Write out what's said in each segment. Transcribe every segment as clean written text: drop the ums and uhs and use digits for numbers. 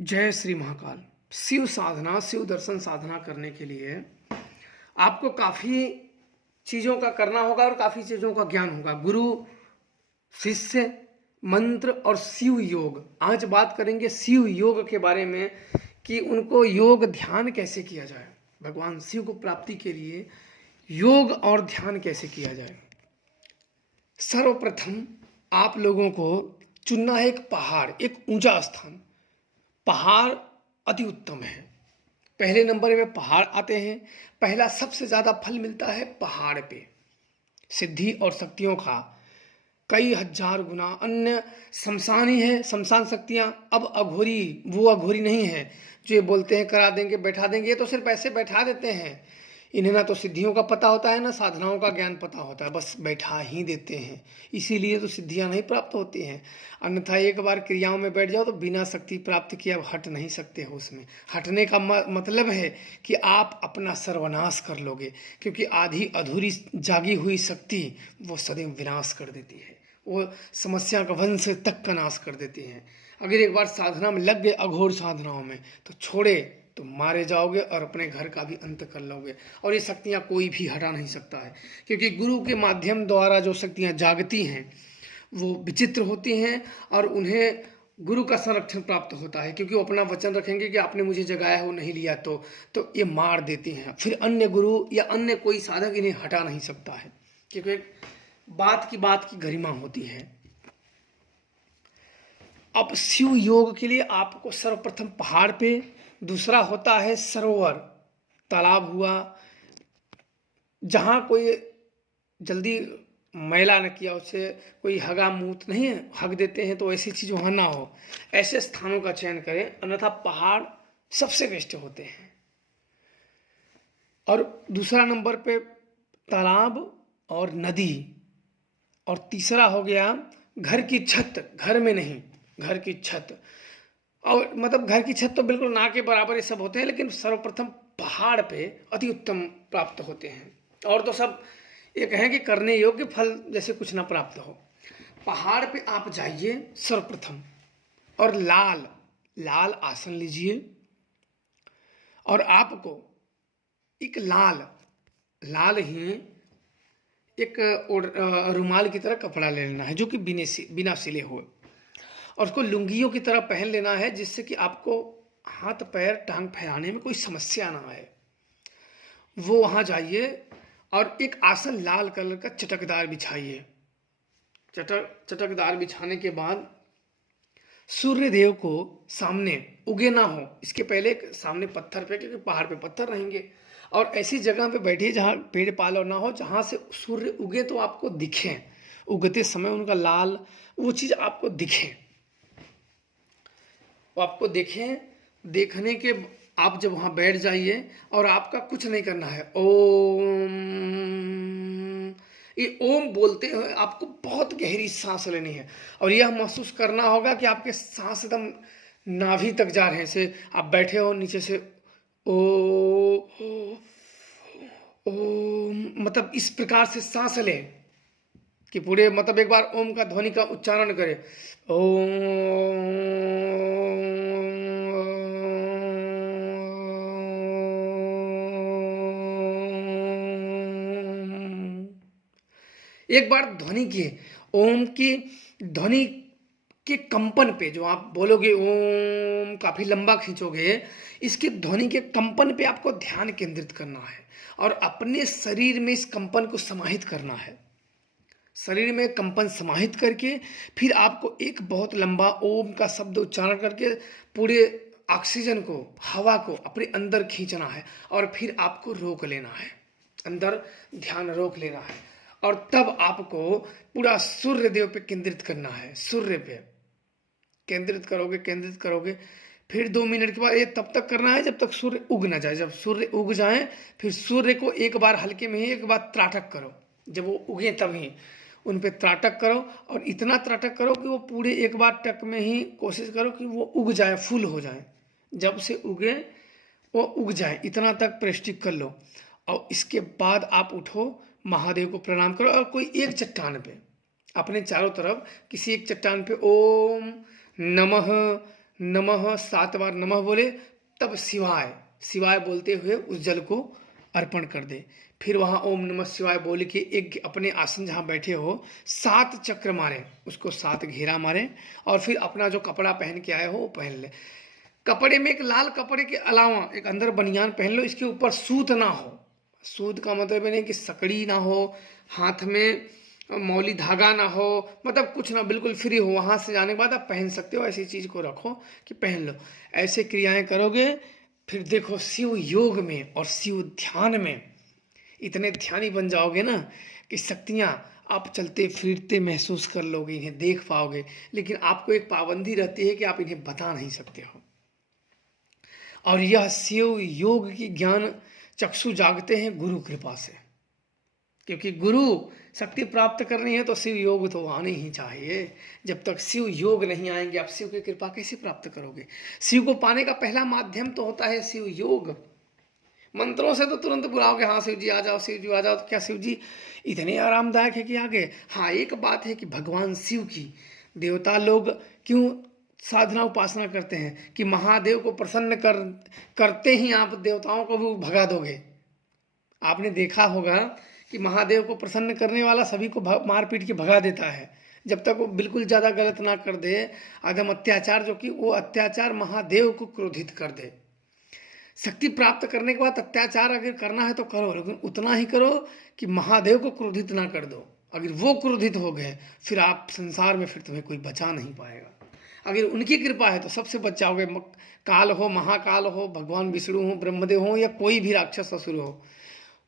जय श्री महाकाल। शिव साधना, शिव दर्शन साधना करने के लिए आपको काफ़ी चीज़ों का करना होगा और काफ़ी चीज़ों का ज्ञान होगा। गुरु, शिष्य, मंत्र और शिव योग। आज बात करेंगे शिव योग के बारे में कि उनको योग ध्यान कैसे किया जाए, भगवान शिव को प्राप्ति के लिए योग और ध्यान कैसे किया जाए। सर्वप्रथम आप लोगों को चुनना है एक पहाड़, एक ऊंचा स्थान। पहाड़ अति उत्तम है। पहले नंबर में पहाड़ आते हैं। पहला सबसे ज़्यादा फल मिलता है पहाड़ पे। सिद्धि और शक्तियों का कई हजार गुना। अन्य शमशान ही है, शमशान शक्तियाँ। अब अघोरी, वो अघोरी नहीं है जो ये बोलते हैं करा देंगे, बैठा देंगे। ये तो सिर्फ ऐसे बैठा देते हैं। इन्हें ना तो सिद्धियों का पता होता है, ना साधनाओं का ज्ञान पता होता है, बस बैठा ही देते हैं। इसीलिए तो सिद्धियां नहीं प्राप्त होती हैं। अन्यथा एक बार क्रियाओं में बैठ जाओ तो बिना शक्ति प्राप्त किए अब हट नहीं सकते हो। उसमें हटने का मतलब है कि आप अपना सर्वनाश कर लोगे, क्योंकि आधी अधूरी जागी हुई शक्ति वो सदैव विनाश कर देती है। वो समस्या का वंश तक का नाश कर देती हैं। अगर एक बार साधना में लग गए, अघोर साधनाओं में, तो छोड़े तो मारे जाओगे और अपने घर का भी अंत कर लोगे। और ये शक्तियाँ कोई भी हटा नहीं सकता है, क्योंकि गुरु के माध्यम द्वारा जो शक्तियाँ जागती हैं वो विचित्र होती हैं और उन्हें गुरु का संरक्षण प्राप्त होता है, क्योंकि वो अपना वचन रखेंगे कि आपने मुझे जगाया है, वो नहीं लिया तो ये मार देती हैं। फिर अन्य गुरु या अन्य कोई साधक इन्हें हटा नहीं सकता है, क्योंकि बात की गरिमा होती है। अब शिव योग के लिए आपको सर्वप्रथम पहाड़ पे, दूसरा होता है सरोवर, तालाब हुआ, जहाँ कोई जल्दी मैला न किया, उससे कोई हगा मूत नहीं है, हग देते हैं, तो ऐसी चीज़ वहाँ ना हो। ऐसे स्थानों का चयन करें, अन्यथा पहाड़ सबसे बेस्ट होते हैं। और दूसरा नंबर पे तालाब और नदी। और तीसरा हो गया घर की छत, घर में नहीं, घर की छत। और मतलब घर की छत तो बिल्कुल ना के बराबर ये सब होते हैं, लेकिन सर्वप्रथम पहाड़ पे अति उत्तम प्राप्त होते हैं। और तो सब ये कहें कि करने योग्य फल जैसे कुछ ना प्राप्त हो। पहाड़ पे आप जाइए सर्वप्रथम, और लाल लाल आसन लीजिए, और आपको एक लाल लाल ही एक रुमाल की तरह कपड़ा ले लेना है, जो कि बिना सिले हो, और उसको लुंगियों की तरह पहन लेना है, जिससे कि आपको हाथ पैर टांग फैलाने में कोई समस्या ना आए। वो वहाँ जाइए और एक आसन लाल कलर का चटकदार बिछाइए। चटकदार बिछाने के बाद सूर्य देव को सामने उगे ना हो, इसके पहले सामने पत्थर पे, क्योंकि पहाड़ पे पत्थर रहेंगे, और ऐसी जगह पे बैठिए जहाँ पेड़ पालो ना हो, जहाँ से सूर्य उगे तो आपको दिखे, उगते समय उनका लाल वो चीज़ आपको दिखे, वो आपको देखें। देखने के आप जब वहाँ बैठ जाइए, और आपका कुछ नहीं करना है। ओम, ये ओम बोलते हुए आपको बहुत गहरी सांस लेनी है, और यह महसूस करना होगा कि आपके सांस एकदम नाभि तक जा रहे हैं। से आप बैठे हो, नीचे से ओ ओ मतलब इस प्रकार से सांस लें कि पूरे, मतलब एक बार ओम का ध्वनि का उच्चारण करें। ओम। एक बार ध्वनि की, ओम की ध्वनि के कंपन पे जो आप बोलोगे, ओम काफी लंबा खींचोगे, इसके ध्वनि के कंपन पे आपको ध्यान केंद्रित करना है, और अपने शरीर में इस कंपन को समाहित करना है। शरीर में कंपन समाहित करके फिर आपको एक बहुत लंबा ओम का शब्द उच्चारण करके पूरे ऑक्सीजन को, हवा को अपने अंदर खींचना है, और फिर आपको रोक लेना है, अंदर ध्यान रोक लेना है, और तब आपको पूरा सूर्य देव पे केंद्रित करना है। सूर्य पे केंद्रित करोगे, फिर 2 मिनट के बाद ये तब तक करना है जब तक सूर्य उग ना जाए। जब सूर्य उग जाए, फिर सूर्य को एक बार हल्के में ही एक बार त्राटक करो, जब वो उगे तभी उन पे त्राटक करो, और इतना त्राटक करो कि वो पूरे एक बार टक में ही कोशिश करो कि वो उग जाए, फुल हो जाए। जब से उगे वो उग जाए, इतना तक प्रेस्टिक कर लो, और इसके बाद आप उठो, महादेव को प्रणाम करो, और कोई एक चट्टान पे, अपने चारों तरफ किसी एक चट्टान पे ओम नमः नमः 7 बार नमः बोले, तब शिवाय शिवाय बोलते हुए उस जल को अर्पण कर दे। फिर वहाँ ओम नमः शिवाय बोल के एक अपने आसन जहाँ बैठे हो 7 चक्र मारें, उसको 7 घेरा मारें, और फिर अपना जो कपड़ा पहन के आए हो वो पहन ले। कपड़े में एक लाल कपड़े के अलावा एक अंदर बनियान पहन लो, इसके ऊपर सूत ना हो। सूत का मतलब नहीं कि सकड़ी ना हो, हाथ में मौली धागा ना हो, मतलब कुछ ना, बिल्कुल फ्री हो। वहाँ से जाने के बाद आप पहन सकते हो, ऐसी चीज़ को रखो कि पहन लो। ऐसे क्रियाएं करोगे, फिर देखो शिव योग में और शिव ध्यान में इतने ध्यानी बन जाओगे ना कि शक्तियाँ आप चलते फिरते महसूस कर लोगे, इन्हें देख पाओगे। लेकिन आपको एक पाबंदी रहती है कि आप इन्हें बता नहीं सकते हो। और यह शिव योग की ज्ञान चक्षु जागते हैं गुरु कृपा से, क्योंकि गुरु शक्ति प्राप्त करनी है तो शिव योग तो आने ही चाहिए। जब तक शिव योग नहीं आएंगे आप शिव की कृपा कैसे प्राप्त करोगे? शिव को पाने का पहला माध्यम तो होता है शिव योग। मंत्रों से तो तुरंत बुलाओगे, हाँ शिव जी आ जाओ, शिव जी आ जाओ, तो क्या शिव जी इतने आरामदायक है कि आगे? हाँ, एक बात है कि भगवान शिव की देवता लोग क्यों साधना उपासना करते हैं कि महादेव को प्रसन्न करते ही आप देवताओं को भी भगा दोगे। आपने देखा होगा कि महादेव को प्रसन्न करने वाला सभी को मार पीट के भगा देता है, जब तक वो बिल्कुल ज़्यादा गलत ना कर दे, अदम अत्याचार, जो कि वो अत्याचार महादेव को क्रोधित कर दे। शक्ति प्राप्त करने के बाद अत्याचार अगर करना है तो करो, लेकिन उतना ही करो कि महादेव को क्रोधित ना कर दो। अगर वो क्रोधित हो गए फिर आप संसार में फिर तुम्हें कोई बचा नहीं पाएगा। अगर उनकी कृपा है तो सबसे बच जाओगे। काल हो, महाकाल हो, भगवान विष्णु हो, ब्रह्मदेव हो, या कोई भी राक्षस असुर हो,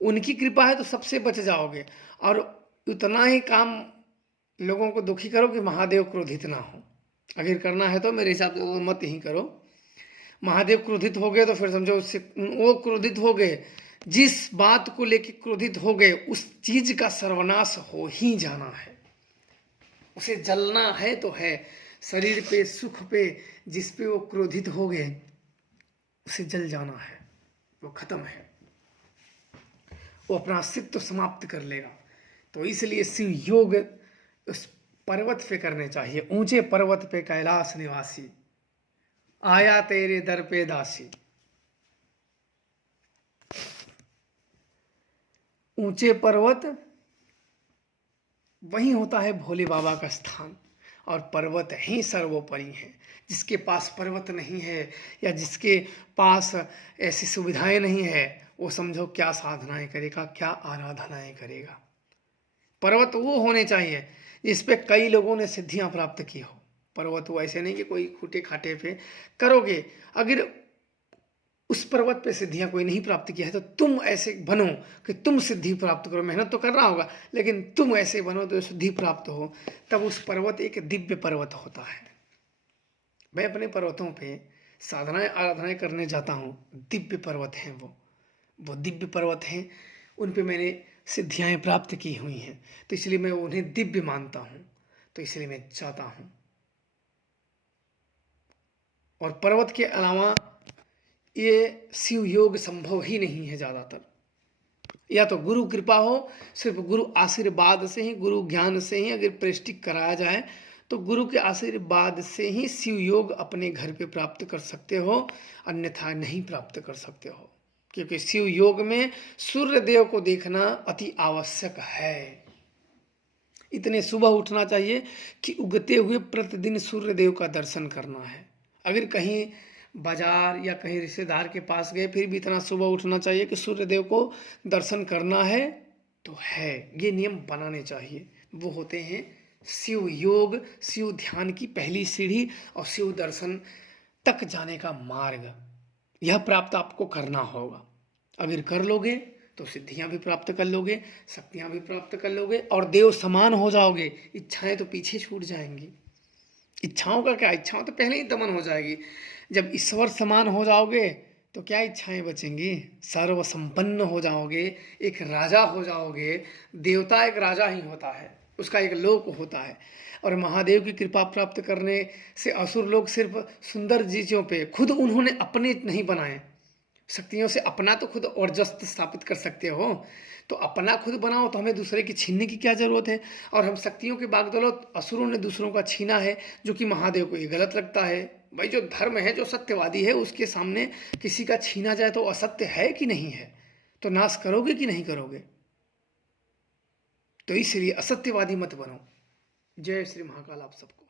उनकी कृपा है तो सबसे बच जाओगे। और उतना ही काम लोगों को दुखी करो कि महादेव क्रोधित ना हो। अगर करना है तो मेरे हिसाब से तो मत ही करो। महादेव क्रोधित हो गए तो फिर समझो उससे वो क्रोधित हो गए, जिस बात को लेकर क्रोधित हो गए उस चीज का सर्वनाश हो ही जाना है। उसे जलना है तो है, शरीर पे, सुख पे, जिस पे वो क्रोधित हो गए उसे जल जाना है, वो खत्म है, वो अपना अस्तित्व समाप्त कर लेगा। तो इसलिए शिव योग उस पर्वत पे करने चाहिए, ऊंचे पर्वत पे कैलाश निवासी, आया तेरे दर पे दासी। ऊंचे पर्वत वहीं होता है भोले बाबा का स्थान, और पर्वत ही सर्वोपरि है। जिसके पास पर्वत नहीं है या जिसके पास ऐसी सुविधाएं नहीं है, वो समझो क्या साधनाएं करेगा, क्या आराधनाएं करेगा। पर्वत वो होने चाहिए जिस पे कई लोगों ने सिद्धियां प्राप्त की हो। पर्वत वो ऐसे नहीं कि कोई खूटे खाटे पे करोगे। अगर उस पर्वत पे सिद्धियां कोई नहीं प्राप्त किया है तो तुम ऐसे बनो कि तुम सिद्धि प्राप्त करो। मेहनत तो करना होगा लेकिन तुम ऐसे बनो तो सिद्धि प्राप्त हो, तब उस पर्वत एक दिव्य पर्वत होता है। मैं अपने पर्वतों पे साधनाएं आराधनाएं करने जाता हूँ, दिव्य पर्वत हैं वो दिव्य पर्वत हैं, उन पे मैंने सिद्धियां प्राप्त की हुई हैं, तो इसलिए मैं उन्हें दिव्य मानता हूँ, तो इसलिए मैं चाहता हूँ। और पर्वत के अलावा ये शिव योग संभव ही नहीं है ज़्यादातर। या तो गुरु कृपा हो, सिर्फ गुरु आशीर्वाद से ही, गुरु ज्ञान से ही अगर प्रेष्टिक कराया जाए तो गुरु के आशीर्वाद से ही शिव योग अपने घर पे प्राप्त कर सकते हो, अन्यथा नहीं प्राप्त कर सकते हो। क्योंकि शिव योग में सूर्य देव को देखना अति आवश्यक है। इतने सुबह उठना चाहिए कि उगते हुए प्रतिदिन सूर्य देव का दर्शन करना है। अगर कहीं बाजार या कहीं रिश्तेदार के पास गए फिर भी इतना सुबह उठना चाहिए कि सूर्य देव को दर्शन करना है तो है। ये नियम बनाने चाहिए। वो होते हैं शिव योग, शिव ध्यान की पहली सीढ़ी और शिव दर्शन तक जाने का मार्ग। यह प्राप्त आपको करना होगा। अगर कर लोगे तो सिद्धियां भी प्राप्त कर लोगे, शक्तियां भी प्राप्त कर लोगे और देव समान हो जाओगे। इच्छाएं तो पीछे छूट जाएंगी। इच्छाओं का क्या, इच्छाओं तो पहले ही दमन हो जाएगी। जब ईश्वर समान हो जाओगे तो क्या इच्छाएं बचेंगी? सर्व संपन्न हो जाओगे, एक राजा हो जाओगे। देवता एक राजा ही होता है, उसका एक लोक होता है। और महादेव की कृपा प्राप्त करने से असुर लोग सिर्फ सुंदर चीजों पे, खुद उन्होंने अपने नहीं बनाए। शक्तियों से अपना तो खुद औरजस्त स्थापित कर सकते हो, तो अपना खुद बनाओ, तो हमें दूसरे की छीनने की क्या जरूरत है? और हम शक्तियों के बागदौलत असुरों ने दूसरों का छीना है, जो कि महादेव को ये गलत लगता है। भाई जो धर्म है, जो सत्यवादी है, उसके सामने किसी का छीना जाए तो असत्य है कि नहीं है, तो नाश करोगे कि नहीं करोगे? तो इसलिए असत्यवादी मत बनो। जय श्री महाकाल आप सबको।